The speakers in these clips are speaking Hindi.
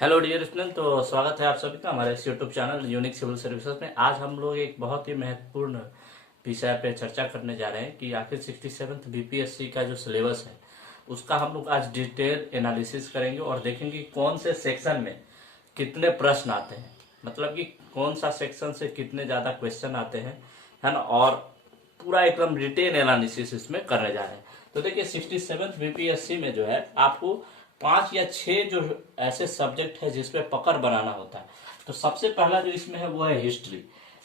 Hello dear student. तो स्वागत है आप सभी का हमारे इस YouTube channel Unique Civil Services में। आज हम लोग एक बहुत ही महत्वपूर्ण विषय पे चर्चा करने जा रहे हैं कि आखिर 67th बीपीएससी का जो सिलेबस है उसका हम लोग आज डिटेल एनालिसिस करेंगे और देखेंगे कि कौन से सेक्शन में कितने प्रश्न आते हैं, मतलब कि कौन सा सेक्शन से कितने ज्यादा क्वेश्चन आते हैं, है ना। और पूरा एकदम डिटेल एनालिसिस इसमें करने जा रहे हैं। तो देखिए 67th बीपीएससी में जो है आपको 5 या 6 जो ऐसे सब्जेक्ट है जिसपे पकड़ बनाना होता है। तो सबसे पहला जो इसमें है वो है हिस्ट्री।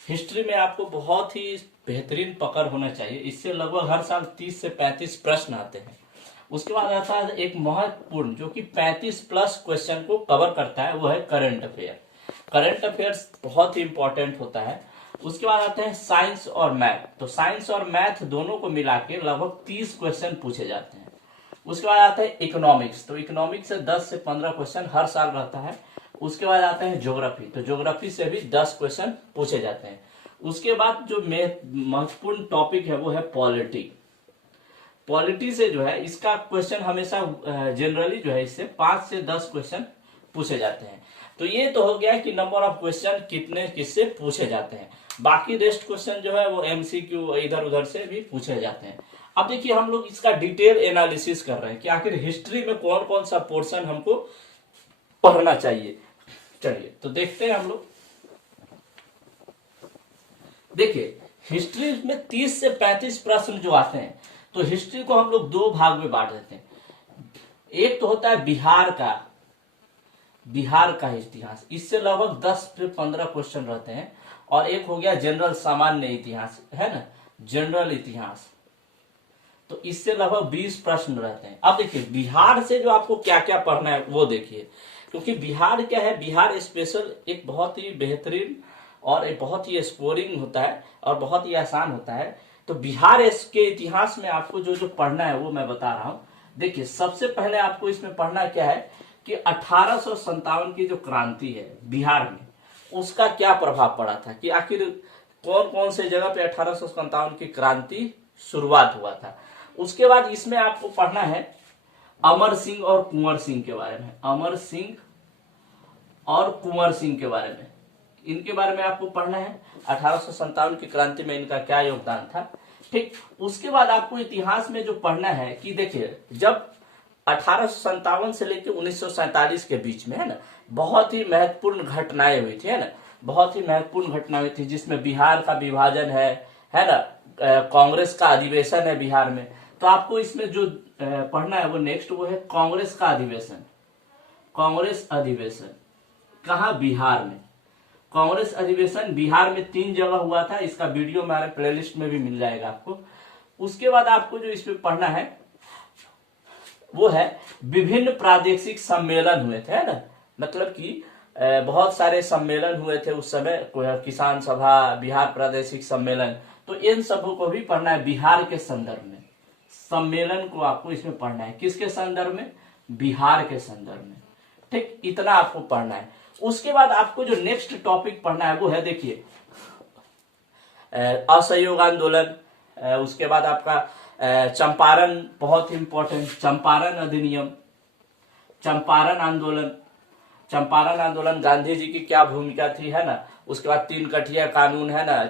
हिस्ट्री में आपको बहुत ही बेहतरीन पकड़ होना चाहिए। इससे लगभग हर साल 30 से 35 प्रश्न आते हैं। उसके बाद आता है एक महत्वपूर्ण जो कि 35 प्लस क्वेश्चन को कवर करता है, वो है करंट अफेयर। करंट अफेयर्स बहुत ही इंपॉर्टेंट होता है। उसके बाद आते हैं साइंस और मैथ। तो साइंस और मैथ दोनों को मिला के लगभग 30 क्वेश्चन पूछे जाते हैं। उसके बाद आता है इकोनॉमिक्स। तो इकोनॉमिक्स से 10 से 15 क्वेश्चन हर साल रहता है। उसके बाद आता है ज्योग्राफी। तो ज्योग्राफी से भी 10 क्वेश्चन पूछे जाते हैं। उसके बाद जो महत्वपूर्ण टॉपिक है वो है पॉलिटी। पॉलिटी से जो है इसका क्वेश्चन हमेशा जनरली जो है इससे 5 से 10 क्वेश्चन पूछे जाते हैं। तो ये तो हो गया कि नंबर ऑफ क्वेश्चन कितने किससे पूछे जाते हैं। बाकी रेस्ट क्वेश्चन जो है वो एमसीक्यू इधर उधर से भी पूछे जाते हैं। अब देखिए हम लोग इसका डिटेल एनालिसिस कर रहे हैं कि आखिर हिस्ट्री में कौन कौन सा पोर्शन हमको पढ़ना चाहिए। चलिए तो देखते हैं हम लोग। देखिए हिस्ट्री में 30 से 35 प्रश्न जो आते हैं, तो हिस्ट्री को हम लोग 2 भाग में बांट देते हैं। एक तो होता है बिहार का इतिहास, इससे लगभग 10 से 15 क्वेश्चन रहते हैं। और एक हो गया जनरल सामान्य इतिहास, है ना, जनरल इतिहास। तो इससे लगभग 20 प्रश्न रहते हैं। अब देखिए बिहार से जो आपको क्या क्या पढ़ना है वो देखिए, क्योंकि बिहार क्या है, बिहार स्पेशल एक बहुत ही बेहतरीन और एक बहुत ही स्कोरिंग होता है और बहुत ही आसान होता है। तो बिहार के इतिहास में आपको जो जो पढ़ना है वो मैं बता रहा हूं। देखिए सबसे पहले आपको इसमें पढ़ना क्या है कि 1857 की जो क्रांति है बिहार में, उसका क्या प्रभाव पड़ा था, कि आखिर कौन कौन से जगह पे 1857 की क्रांति शुरुआत हुआ था। उसके बाद इसमें आपको पढ़ना है अमर सिंह और कुंवर सिंह के बारे में। अमर सिंह और कुंवर सिंह के बारे में, इनके बारे में आपको पढ़ना है। 1857 की क्रांति में इनका क्या योगदान था, ठीक। उसके बाद आपको इतिहास में जो पढ़ना है कि देखिए जब 1857 से लेकर 1947 के बीच में, है ना, बहुत ही महत्वपूर्ण घटनाएं हुई थी, है ना, बहुत ही महत्वपूर्ण घटना हुई थी, जिसमें बिहार का विभाजन है ना, कांग्रेस का अधिवेशन है बिहार में। तो आपको इसमें जो पढ़ना है वो नेक्स्ट वो है कांग्रेस का अधिवेशन। कांग्रेस अधिवेशन कहाँ, बिहार में। कांग्रेस अधिवेशन बिहार में 3 जगह हुआ था। इसका वीडियो हमारे प्लेलिस्ट में भी मिल जाएगा आपको। उसके बाद आपको जो इसमें पढ़ना है वो है विभिन्न प्रादेशिक सम्मेलन हुए थे, है ना, मतलब कि बहुत सारे सम्मेलन हुए थे उस समय, किसान सभा, बिहार प्रादेशिक सम्मेलन। तो इन सबों को भी पढ़ना है बिहार के संदर्भ में। सम्मेलन को आपको इसमें पढ़ना है, किसके संदर्भ में, बिहार के संदर्भ में, ठीक। इतना आपको पढ़ना है। उसके बाद आपको जो नेक्स्ट टॉपिक पढ़ना है वो है देखिए असहयोग आंदोलन। उसके बाद आपका चंपारण, बहुत इंपॉर्टेंट, चंपारण अधिनियम, चंपारण आंदोलन। चंपारण आंदोलन गांधी जी की क्या भूमिका थी, है ना। उसके बाद 3 कठिया कानून, है ना,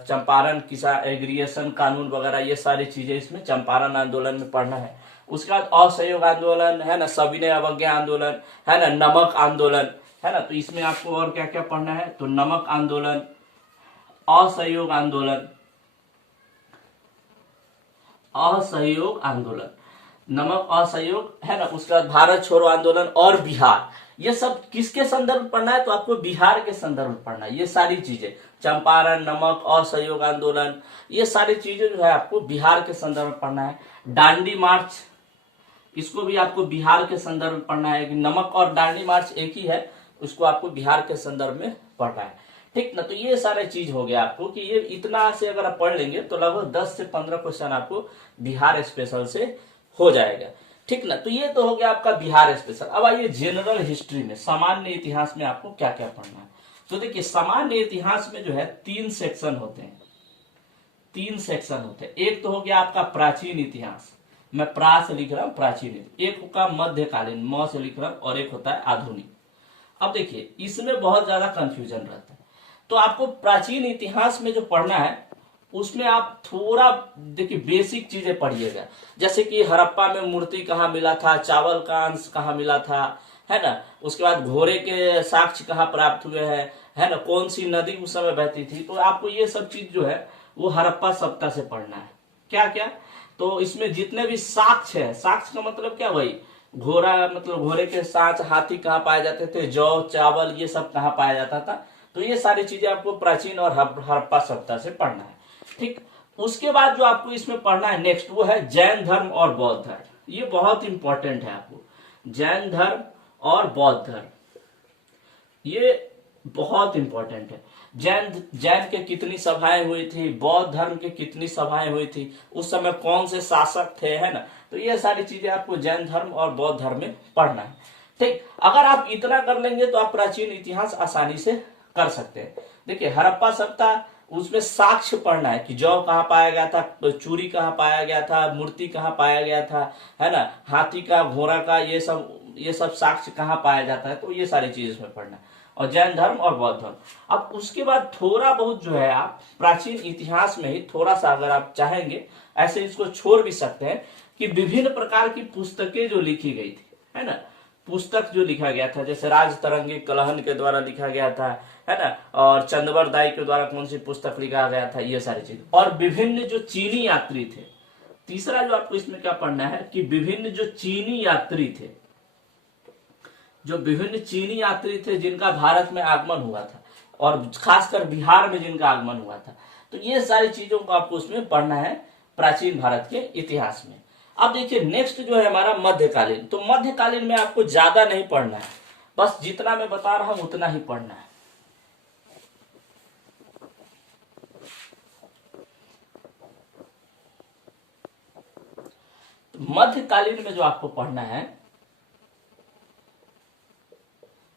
चंपारण किसान एग्रीगेशन कानून वगैरह, ये सारी चीजें इसमें चंपारण आंदोलन में पढ़ना है। उसके बाद असहयोग आंदोलन, है ना, सविनय अवज्ञा आंदोलन, है ना, नमक आंदोलन, है ना। तो इसमें आपको और क्या क्या पढ़ना है, तो नमक आंदोलन, असहयोग आंदोलन, असहयोग आंदोलन, नमक असहयोग, है ना। उसके बाद भारत छोड़ो आंदोलन और बिहार। ये सब किसके संदर्भ पढ़ना है, तो आपको बिहार के संदर्भ पढ़ना है। ये सारी चीजें चंपारण, नमक, असहयोग आंदोलन, ये सारी चीजें जो है आपको बिहार के संदर्भ पढ़ना है। दांडी मार्च, इसको भी आपको बिहार के संदर्भ पढ़ना है। कि नमक और दांडी मार्च एक ही है, उसको आपको बिहार के संदर्भ में पढ़ना है, ठीक ना। तो ये सारे चीज हो गया आपको कि ये इतना से अगर आप पढ़ लेंगे तो लगभग 10 से 15 क्वेश्चन आपको बिहार स्पेशल से हो जाएगा, ठीक ना। तो ये तो हो गया आपका बिहार स्पेशल। अब आइए जनरल हिस्ट्री में, सामान्य इतिहास में आपको क्या क्या पढ़ना है। तो देखिए सामान्य इतिहास में जो है 3 सेक्शन होते हैं। 3 सेक्शन होते हैं। एक तो हो गया आपका प्राचीन इतिहास, मैं प्रा से लिख रहा हूं प्राचीन। एक होगा मध्यकालीन, म से लिख रहा हूं, और एक होता है आधुनिक। अब देखिए इसमें बहुत ज्यादा कंफ्यूजन रहता है, तो आपको प्राचीन इतिहास में जो पढ़ना है उसमें आप थोड़ा देखिए बेसिक चीजें पढ़िएगा, जैसे कि हड़प्पा में मूर्ति कहाँ मिला था, चावल का अंश कहाँ मिला था, है ना। उसके बाद घोड़े के साक्ष्य कहाँ प्राप्त हुए हैं, है ना, कौन सी नदी उस समय बहती थी। तो आपको ये सब चीज जो है वो हड़प्पा सभ्यता से पढ़ना है। क्या क्या, तो इसमें जितने भी साक्ष्य है, साक्ष्य का मतलब क्या, वही घोड़ा मतलब घोड़े के साथ, हाथी कहाँ पाए जाते थे, जौ चावल ये सब कहाँ पाया जाता था। तो ये सारी चीजें आपको प्राचीन और हड़प्पा सभ्यता से पढ़ना है। ठीक, उसके बाद जो आपको इसमें पढ़ना है नेक्स्ट वो है जैन धर्म और बौद्ध धर्म। ये बहुत इंपॉर्टेंट है आपको, जैन धर्म और बौद्ध धर्म ये बहुत इंपॉर्टेंट है। जैन जैन के कितनी सभाएं हुई थी, बौद्ध धर्म के कितनी सभाएं हुई थी, उस समय कौन से शासक थे, है ना। तो ये सारी चीजें आपको जैन धर्म और बौद्ध धर्म में पढ़ना है। ठीक, अगर आप इतना कर लेंगे तो आप प्राचीन इतिहास आसानी से कर सकते हैं। देखिए हड़प्पा सभ्यता, उसमें साक्ष्य पढ़ना है कि जौ कहाँ पाया गया था, चूरी कहाँ पाया गया था, मूर्ति कहाँ पाया गया था, है ना, हाथी का, घोड़ा का, ये सब साक्ष्य कहाँ पाया जाता है। तो ये सारी चीज इसमें पढ़ना है, और जैन धर्म और बौद्ध धर्म। अब उसके बाद थोड़ा बहुत जो है आप प्राचीन इतिहास में ही थोड़ा सा अगर आप चाहेंगे ऐसे इसको छोड़ भी सकते हैं कि विभिन्न प्रकार की पुस्तकें जो लिखी गई थी, है ना, पुस्तक जो लिखा गया था, जैसे राजतरंगी कलहन के द्वारा लिखा गया था, है ना, और चंदवर दाई के द्वारा कौन सी पुस्तक लिखा गया था, ये सारी चीज। और विभिन्न जो चीनी यात्री थे, तीसरा जो आपको इसमें क्या पढ़ना है कि विभिन्न जो चीनी यात्री थे, जो विभिन्न चीनी यात्री थे जिनका भारत में आगमन हुआ था, और खासकर बिहार में जिनका आगमन हुआ था। तो ये सारी चीजों को आपको उसमें पढ़ना है प्राचीन भारत के इतिहास में। अब देखिए नेक्स्ट जो है हमारा मध्यकालीन। तो मध्यकालीन में आपको ज्यादा नहीं पढ़ना है, बस जितना मैं बता रहा हूं उतना ही पढ़ना है। तो मध्यकालीन में जो आपको पढ़ना है,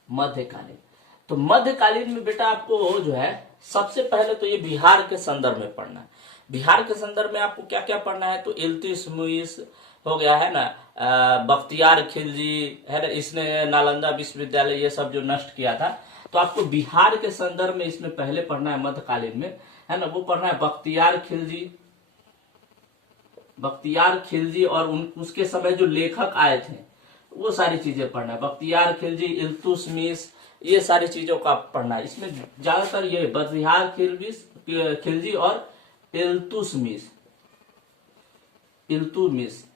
मध्यकालीन, तो मध्यकालीन में बेटा आपको जो है सबसे पहले तो ये बिहार के संदर्भ में पढ़ना है। बिहार के संदर्भ में आपको क्या क्या पढ़ना है, तो इल्तुतमिश हो गया, है ना, बख्तियार खिलजी, है ना, इसने नालंदा विश्वविद्यालय ये सब जो नष्ट किया था। तो आपको बिहार के संदर्भ में इसमें पहले पढ़ना है मध्यकालीन में, है ना, वो पढ़ना है बख्तियार खिलजी, बख्तियार खिलजी और उसके समय जो लेखक आए थे वो सारी चीजें पढ़ना है। बख्तियार खिलजी, इल्तुतमिश, ये सारी चीजों का पढ़ना है। इसमें ज्यादातर ये बख्तियार खिलजी और इल्तुतमिश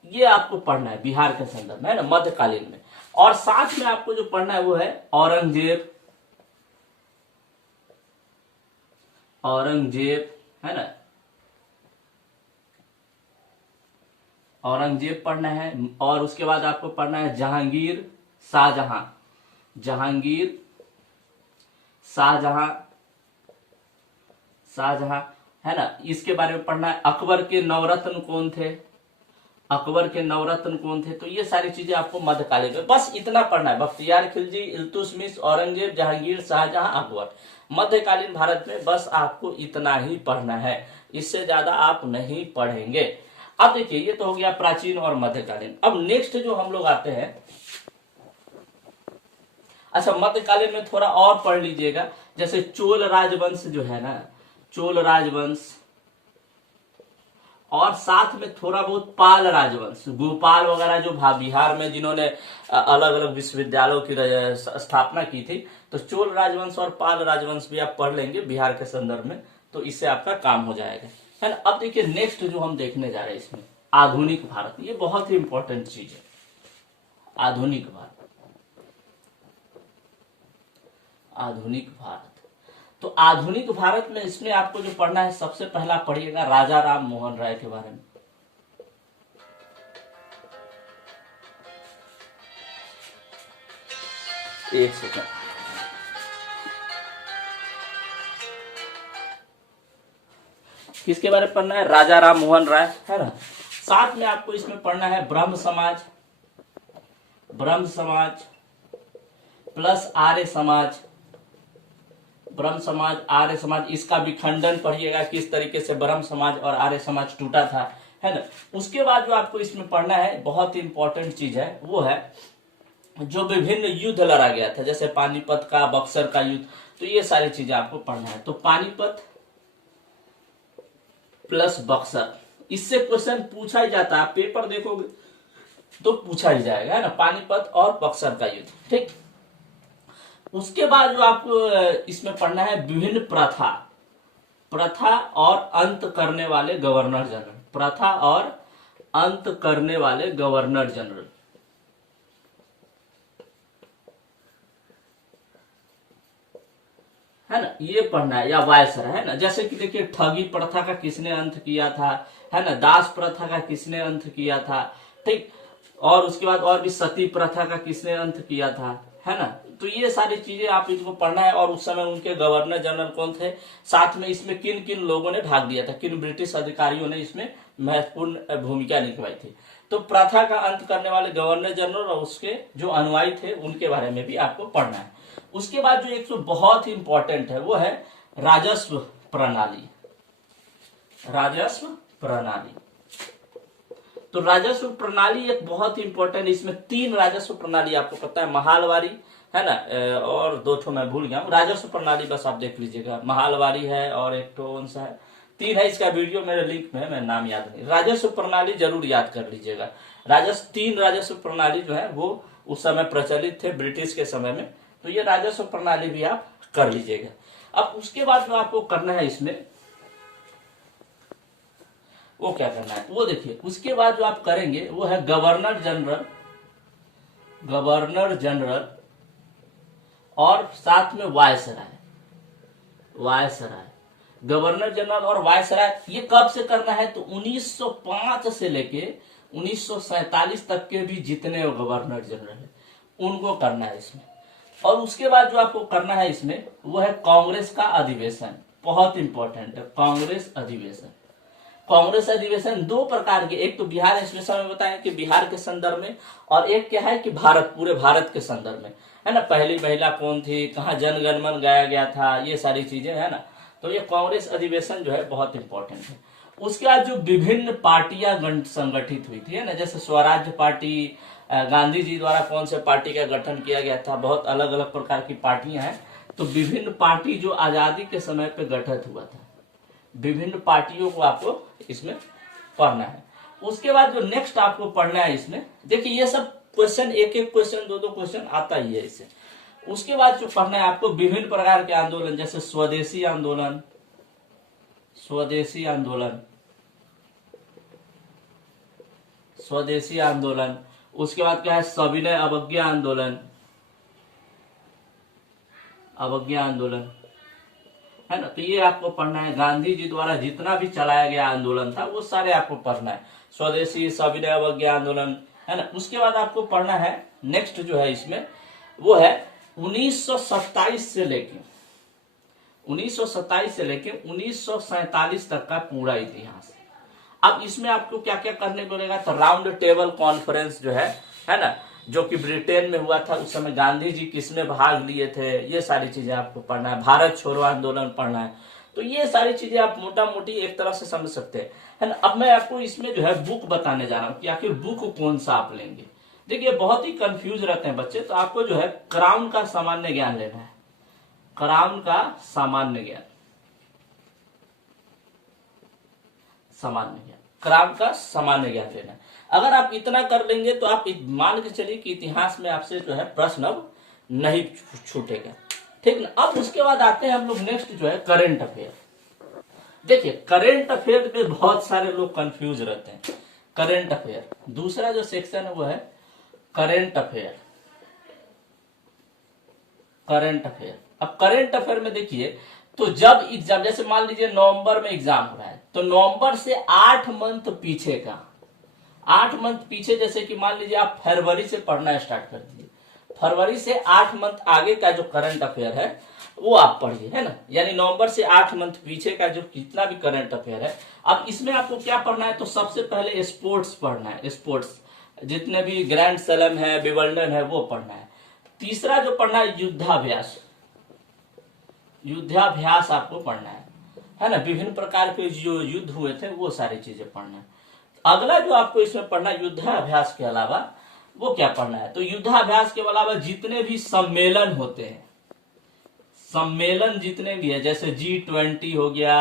ये आपको पढ़ना है बिहार के संदर्भ में, है ना, मध्यकालीन में। और साथ में आपको जो पढ़ना है वो है औरंगजेब, है ना, औरंगजेब पढ़ना है। और उसके बाद आपको पढ़ना है जहांगीर, शाहजहां, है ना, इसके बारे में पढ़ना है। अकबर के नवरत्न कौन थे, तो ये सारी चीजें आपको मध्यकालीन में बस इतना पढ़ना है। बख्तियार खिलजी, इल्तुतमिश, औरंगजेब, जहांगीर, शाहजहां, अकबर। मध्यकालीन भारत में बस आपको इतना ही पढ़ना है, इससे ज्यादा आप नहीं पढ़ेंगे। अब देखिए ये तो हो गया प्राचीन और मध्यकालीन। अब नेक्स्ट जो हम लोग आते हैं, अच्छा मध्यकालीन में थोड़ा और पढ़ लीजिएगा, जैसे चोल राजवंश जो है ना, चोल राजवंश, और साथ में थोड़ा बहुत पाल राजवंश, गोपाल वगैरह जो बिहार में जिन्होंने अलग अलग विश्वविद्यालयों की स्थापना की थी, तो चोल राजवंश और पाल राजवंश भी आप पढ़ लेंगे बिहार के संदर्भ में, तो इससे आपका काम हो जाएगा, है ना। अब देखिए नेक्स्ट जो हम देखने जा रहे हैं इसमें आधुनिक भारत, ये बहुत ही इंपॉर्टेंट चीज है। आधुनिक भारत, तो आधुनिक भारत में इसमें आपको जो पढ़ना है, सबसे पहला पढ़िएगा राजा राम मोहन राय के बारे में। एक सेकंड, किसके बारे में पढ़ना है, राजा राम मोहन राय, है ना। साथ में आपको इसमें पढ़ना है ब्रह्म समाज प्लस आर्य समाज, ब्रह्म समाज, आर्य समाज, इसका विखंडन पढ़िएगा, किस तरीके से ब्रह्म समाज और आर्य समाज टूटा था, है ना। उसके बाद जो आपको इसमें पढ़ना है बहुत ही इंपॉर्टेंट चीज है, वो है जो विभिन्न युद्ध लड़ा गया था, जैसे पानीपत का, बक्सर का युद्ध, तो ये सारी चीजें आपको पढ़ना है। तो पानीपत प्लस बक्सर, इससे क्वेश्चन पूछा ही जाता है, आप पेपर देखोगे तो पूछा ही जाएगा, है ना, पानीपत और बक्सर का युद्ध। ठीक, उसके बाद जो आपको इसमें पढ़ना है विभिन्न प्रथा और अंत करने वाले गवर्नर जनरल, प्रथा और अंत करने वाले गवर्नर जनरल, है ना, ये पढ़ना है, या वायसराय, है ना। जैसे कि देखिए ठगी प्रथा का किसने अंत किया था, है ना, दास प्रथा का किसने अंत किया था, ठीक, और उसके बाद और भी सती प्रथा का किसने अंत किया था, है ना। तो ये सारी चीजें आप इसको पढ़ना है, और उस समय उनके गवर्नर जनरल कौन थे, साथ में इसमें किन किन लोगों ने भाग लिया था, किन ब्रिटिश अधिकारियों ने इसमें महत्वपूर्ण भूमिका निभाई थी। तो प्रथा का अंत करने वाले गवर्नर जनरल और उसके जो अनुयायी थे उनके बारे में भी आपको पढ़ना है। उसके बाद जो एक तो बहुत ही इंपॉर्टेंट है वो है राजस्व प्रणाली, राजस्व प्रणाली। तो राजस्व प्रणाली एक बहुत ही इंपॉर्टेंट, इसमें 3 राजस्व प्रणाली आपको पता है, महालवारी, है ना, और 2 ठो मैं भूल गया हूँ। राजस्व प्रणाली बस आप देख लीजिएगा, महालवारी है और एक तो कौन सा है, 3 है, इसका वीडियो मेरे लिंक में है, मैं नाम याद नहीं। राजस्व प्रणाली जरूर याद कर लीजिएगा। 3 राजस्व प्रणाली जो है वो उस समय प्रचलित थे ब्रिटिश के समय में, तो ये राजस्व प्रणाली भी आप कर लीजिएगा। अब उसके बाद जो आपको करना है इसमें वो क्या करना है, वो देखिए, उसके बाद जो आप करेंगे वो है गवर्नर जनरल, गवर्नर जनरल और साथ में वायसराय, वायसराय, गवर्नर जनरल और वायसराय। ये कब से करना है, तो 1905 से लेके 1947 तक के भी जितने गवर्नर जनरल है उनको करना है इसमें। और उसके बाद जो आपको करना है इसमें वो है कांग्रेस का अधिवेशन, बहुत इंपॉर्टेंट है कांग्रेस अधिवेशन। कांग्रेस अधिवेशन 2 प्रकार के, एक तो बिहार स्पेशल में बताया कि बिहार के संदर्भ में, और एक क्या है कि भारत, पूरे भारत के संदर्भ में, है ना, पहली महिला कौन थी, कहाँ जनगणमन गाया गया था, ये सारी चीजें, है ना। तो ये कांग्रेस अधिवेशन जो है बहुत इंपॉर्टेंट है। उसके बाद जो विभिन्न पार्टियां संगठित हुई थी, है ना, जैसे स्वराज्य पार्टी, गांधी जी द्वारा कौन से पार्टी का गठन किया गया था, बहुत अलग अलग प्रकार की पार्टियां हैं। तो विभिन्न पार्टी जो आजादी के समय पे गठित हुआ था, विभिन्न पार्टियों को आपको इसमें पढ़ना है। उसके बाद जो नेक्स्ट आपको पढ़ना है इसमें, देखिए ये सब क्वेश्चन, एक एक क्वेश्चन, 2-2 क्वेश्चन आता ही है इससे। उसके बाद जो पढ़ना है आपको विभिन्न प्रकार के आंदोलन, जैसे स्वदेशी आंदोलन, स्वदेशी आंदोलन, स्वदेशी आंदोलन। उसके बाद क्या है, सविनय अवज्ञा आंदोलन, अवज्ञा आंदोलन, है ना। तो ये आपको पढ़ना है, गांधी जी द्वारा जितना भी चलाया गया आंदोलन था वो सारे आपको पढ़ना है, स्वदेशी, सविनय अवज्ञा आंदोलन, है ना। उसके बाद आपको पढ़ना है नेक्स्ट जो है इसमें वो है 1927 से लेके 1947 तक का पूरा इतिहास। अब इसमें आपको क्या क्या करने को मिलेगा, तो राउंड टेबल कॉन्फ्रेंस जो है ना, जो कि ब्रिटेन में हुआ था, उस समय गांधी जी किसमें भाग लिए थे, ये सारी चीजें आपको पढ़ना है। भारत छोड़ो आंदोलन पढ़ना है। तो ये सारी चीजें आप मोटा मोटी एक तरह से समझ सकते हैं, है ना। अब मैं आपको इसमें जो है बुक बताने जा रहा हूँ कि आखिर बुक कौन सा आप लेंगे। देखिए बहुत ही कंफ्यूज रहते हैं बच्चे, तो आपको जो है क्राउन का सामान्य ज्ञान लेना है, क्राउन का सामान्य ज्ञान, सामान्य ज्ञान, क्राउन का सामान्य ज्ञान लेना है। अगर आप इतना कर लेंगे तो आप मान के चलिए कि इतिहास में आपसे जो है प्रश्न अब नहीं छूटेगा, ठीक ना। अब उसके बाद आते हैं हम लोग नेक्स्ट जो है करेंट अफेयर। देखिए करेंट अफेयर में बहुत सारे लोग कंफ्यूज रहते हैं। करेंट अफेयर दूसरा जो सेक्शन है वो है करेंट अफेयर, करेंट अफेयर। अब करेंट अफेयर में देखिए, तो जब एग्जाम, जैसे मान लीजिए नवंबर में एग्जाम हो रहा है, तो नवंबर से 8 मंथ पीछे का, 8 मंथ पीछे, जैसे कि मान लीजिए आप फरवरी से पढ़ना स्टार्ट कर दीजिए, फरवरी से 8 मंथ आगे का जो करंट अफेयर है वो आप पढ़िए, है ना। यानी नवंबर से 8 मंथ पीछे का जो जितना भी करंट अफेयर है। अब इसमें आपको क्या पढ़ना है, तो सबसे पहले स्पोर्ट्स पढ़ना है, स्पोर्ट्स जितने भी ग्रैंड स्लैम है, विंबलडन है, वो पढ़ना है। तीसरा जो पढ़ना है युद्धाभ्यास, युद्धाभ्यास आपको पढ़ना है ना। विभिन्न प्रकार के जो युद्ध हुए थे वो सारी चीजें पढ़ना है। अगला जो आपको इसमें पढ़ना युद्धाभ्यास के अलावा वो क्या पढ़ना है। तो युद्धाभ्यास के अलावा जितने भी सम्मेलन होते हैं, सम्मेलन जितने भी है, जैसे G20 हो गया,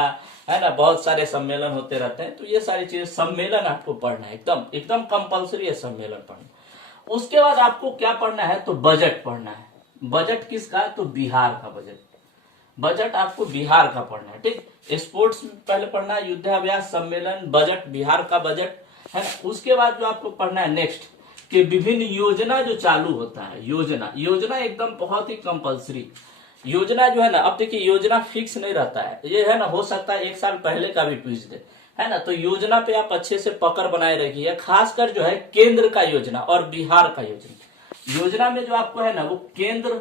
है ना, बहुत सारे सम्मेलन होते रहते हैं, तो ये सारी चीजें सम्मेलन आपको पढ़ना है, एकदम एकदम कंपलसरी है सम्मेलन पढ़ना। उसके बाद आपको क्या पढ़ना है, तो बजट पढ़ना है। बजट किसका, तो बिहार का बजट। बजट आपको बिहार का पढ़ना है, ठीक। स्पोर्ट्स पहले पढ़ना है, युद्धाभ्यास, सम्मेलन, बजट, बिहार का बजट, है ना। उसके बाद जो आपको पढ़ना है नेक्स्ट, कि विभिन्न योजना जो चालू होता है, योजना एकदम बहुत ही कंपलसरी। योजना जो है ना, अब देखिए योजना फिक्स नहीं रहता है, ये है ना, हो सकता है 1 साल पहले का भी पूछ दे, है ना। तो योजना पे आप अच्छे से पकड़ बनाए रखिए, खासकर जो है केंद्र का योजना और बिहार का योजना। योजना में जो आपको है ना, वो केंद्र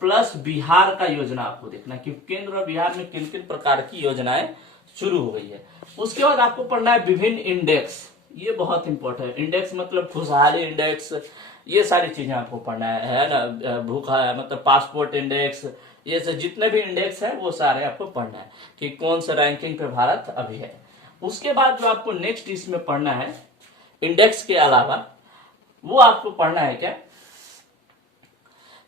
प्लस बिहार का योजना आपको देखना, कि केंद्र और बिहार में किन किन प्रकार की योजनाएं शुरू हो गई है। उसके बाद आपको पढ़ना है विभिन्न इंडेक्स, ये बहुत इंपॉर्टेंट है। इंडेक्स मतलब खुशहाली इंडेक्स, ये सारी चीजें आपको पढ़ना है ना। भूखा मतलब पासपोर्ट इंडेक्स, ये सब जितने भी इंडेक्स है वो सारे आपको पढ़ना है, कि कौन सा रैंकिंग पे भारत अभी है। उसके बाद जो आपको नेक्स्ट इसमें पढ़ना है इंडेक्स के अलावा, वो आपको पढ़ना है क्या,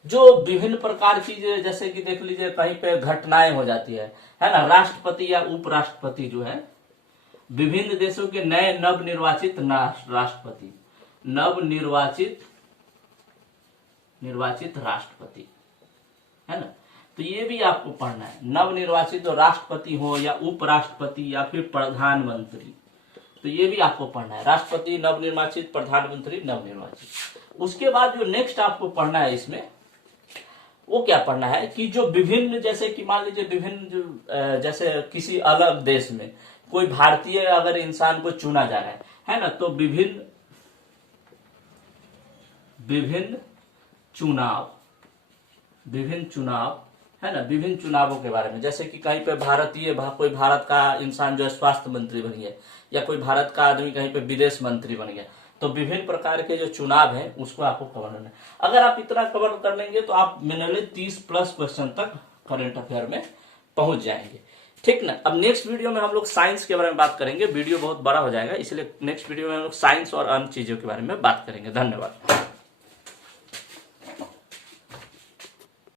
जो विभिन्न प्रकार की, जैसे कि देख लीजिए कहीं पे घटनाएं हो जाती है ना, राष्ट्रपति या उपराष्ट्रपति जो है, विभिन्न देशों के नए नवनिर्वाचित राष्ट्रपति, निर्वाचित राष्ट्रपति, है ना। तो ये भी आपको पढ़ना है, नवनिर्वाचित राष्ट्रपति हो या उपराष्ट्रपति या फिर प्रधानमंत्री, तो ये भी आपको पढ़ना है, राष्ट्रपति नवनिर्वाचित, प्रधानमंत्री नवनिर्वाचित। उसके बाद जो नेक्स्ट आपको पढ़ना है इसमें, वो क्या पढ़ना है, कि जो विभिन्न, जैसे कि मान लीजिए विभिन्न जो जैसे किसी अलग देश में कोई भारतीय अगर इंसान को चुना जा रहा है ना, तो विभिन्न चुनाव, है ना, विभिन्न चुनावों के बारे में, जैसे कि कहीं पे कोई भारत का इंसान जो है स्वास्थ्य मंत्री बन गया, या कोई भारत का आदमी कहीं पे विदेश मंत्री बन गया, तो विभिन्न प्रकार के जो चुनाव है उसको आपको कवर करना है। अगर आप इतना कवर कर लेंगे तो आप मिनिमम 30+ क्वेश्चन तक करंट अफेयर में पहुंच जाएंगे, ठीक ना। अब नेक्स्ट वीडियो में हम लोग साइंस के बारे में बात करेंगे, वीडियो बहुत बड़ा हो जाएगा, इसलिए नेक्स्ट वीडियो में हम लोग साइंस और अन्य चीजों के बारे में बात करेंगे। धन्यवाद।